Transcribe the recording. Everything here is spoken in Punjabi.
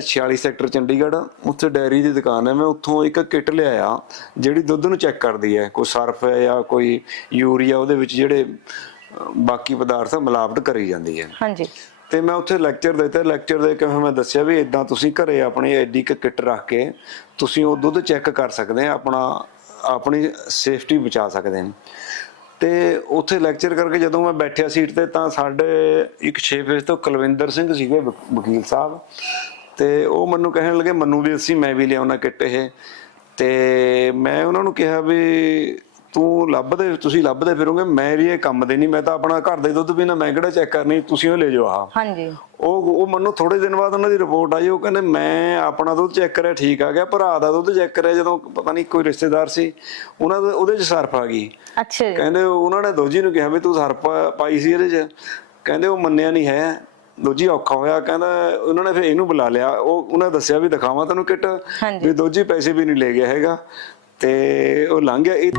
46 ਸੈਕਟਰ ਚੰਡੀਗੜ੍ਹ ਉੱਥੇ ਡੈਰੀ ਦੀ ਦੁਕਾਨ ਹੈ। ਮੈਂ ਉੱਥੋਂ ਇੱਕ ਕਿੱਟ ਲਿਆਇਆ ਜਿਹੜੀ ਦੁੱਧ ਨੂੰ ਚੈੱਕ ਕਰਦੀ ਹੈ। ਕੋਈ ਸਰਫ ਹੈ ਜਾਂ ਕੋਈ ਯੂਰੀਆ ਉਹਦੇ ਵਿੱਚ ਜਿਹੜੇ ਬਾਕੀ ਪਦਾਰਥ ਆ ਮਿਲਾਵਟ ਕਰੀ ਜਾਂਦੀ ਹੈ। ਹਾਂਜੀ। ਤੇ ਮੈਂ ਉੱਥੇ ਲੈਕਚਰ ਦਿੱਤਾ। ਲੈਕਚਰ ਦੇ ਕੇ ਮੈਂ ਦੱਸਿਆ ਵੀ ਇਦਾਂ ਤੁਸੀਂ ਘਰੇ ਆਪਣੀ ਐਡੀ ਕੁ ਕਿੱਟ ਰੱਖ ਕੇ ਤੁਸੀਂ ਉਹ ਦੁੱਧ ਚੈੱਕ ਕਰ ਸਕਦੇ ਆ ਆਪਣਾ ਆਪਣੀ ਸੇਫਟੀ ਬਚਾ ਸਕਦੇ ਨੇ ਤੇ ਉੱਥੇ ਲੈਕਚਰ ਕਰਕੇ ਜਦੋਂ ਮੈਂ ਬੈਠਿਆ ਸੀਟ ਤੇ ਤਾਂ ਸਾਡੇ ਇੱਕ 6 ਫੇਸ ਤੋਂ ਕੁਲਵਿੰਦਰ ਸਿੰਘ ਸੀਗੇ ਵਕ- ਵਕੀਲ ਸਾਹਿਬ। ਤੇ ਉਹ ਮੈਨੂੰ ਕਹਿਣ ਲੱਗੇ ਮੈਨੂੰ ਵੀ ਅਸੀਂ ਮੈਂ ਵੀ ਲਿਆਉਣਾ ਕਿੱਟ ਇਹ। ਤੇ ਮੈਂ ਉਹਨਾਂ ਨੂੰ ਕਿਹਾ ਵੀ ਤੂੰ ਲੱਭਦੇ ਤੁਸੀਂ ਲੱਭਦੇ ਫਿਰੋਗੇ ਮੇਰੀ ਇਹ ਕੰਮ ਦੇ ਨਹੀਂ ਮੈਂ ਤਾਂ ਆਪਣਾ ਘਰ ਦੇ ਦੁੱਧ ਪੀਣਾ ਮੈਂ ਕਿਹੜਾ ਚੈੱਕ ਕਰਨੀ ਤੁਸੀਂ ਉਹ ਲੈ ਜਾਓ ਆਹ। ਹਾਂਜੀ। ਉਹ ਉਹ ਮੈਨੂੰ ਥੋੜੇ ਦਿਨ ਬਾਅਦ ਉਹਨਾਂ ਦੀ ਰਿਪੋਰਟ ਆਈ ਉਹ ਕਹਿੰਦੇ ਮੈਂ ਆਪਣਾ ਦੁੱਧ ਚੈੱਕ ਕਰਿਆ ਠੀਕ ਆ ਗਿਆ ਭਰਾ ਦਾ ਦੁੱਧ ਚੈੱਕ ਕਰਿਆ ਜਦੋਂ ਪਤਾ ਨਹੀਂ ਕੋਈ ਰਿਸ਼ਤੇਦਾਰ ਸੀ ਉਹਨਾਂ ਦੇ ਉਹਦੇ ਚ ਸਰਫ ਆ ਗਈ। ਅੱਛਾ ਜੀ। ਕਹਿੰਦੇ ਉਹਨਾਂ ਨੇ ਦੋਜੀ ਨੂੰ ਕਿਹਾ ਵੀ ਤੂੰ ਸਰਫ ਪਾਈ ਸੀ ਇਹਦੇ ਚ? ਕਹਿੰਦੇ ਉਹ ਮੰਨਿਆ ਨਹੀਂ ਹੈ। ਦੋਜੀ ਔਖਾ ਹੋਇਆ ਕਹਿੰਦਾ ਉਹਨਾਂ ਨੇ ਫਿਰ ਇਹਨੂੰ ਬੁਲਾ ਲਿਆ। ਉਹ ਉਹਨਾਂ ਦੱਸਿਆ ਵੀ ਦਿਖਾਵਾਂ ਤੈਨੂੰ ਕਿੱਟ। ਵੀ ਦੋਜੀ ਪੈਸੇ ਵੀ ਨਹੀਂ ਲੈ ਗਿਆ ਹੈਗਾ। ਤੇ ਉਹ ਲੰਘ ਗਿਆ। ਇਹ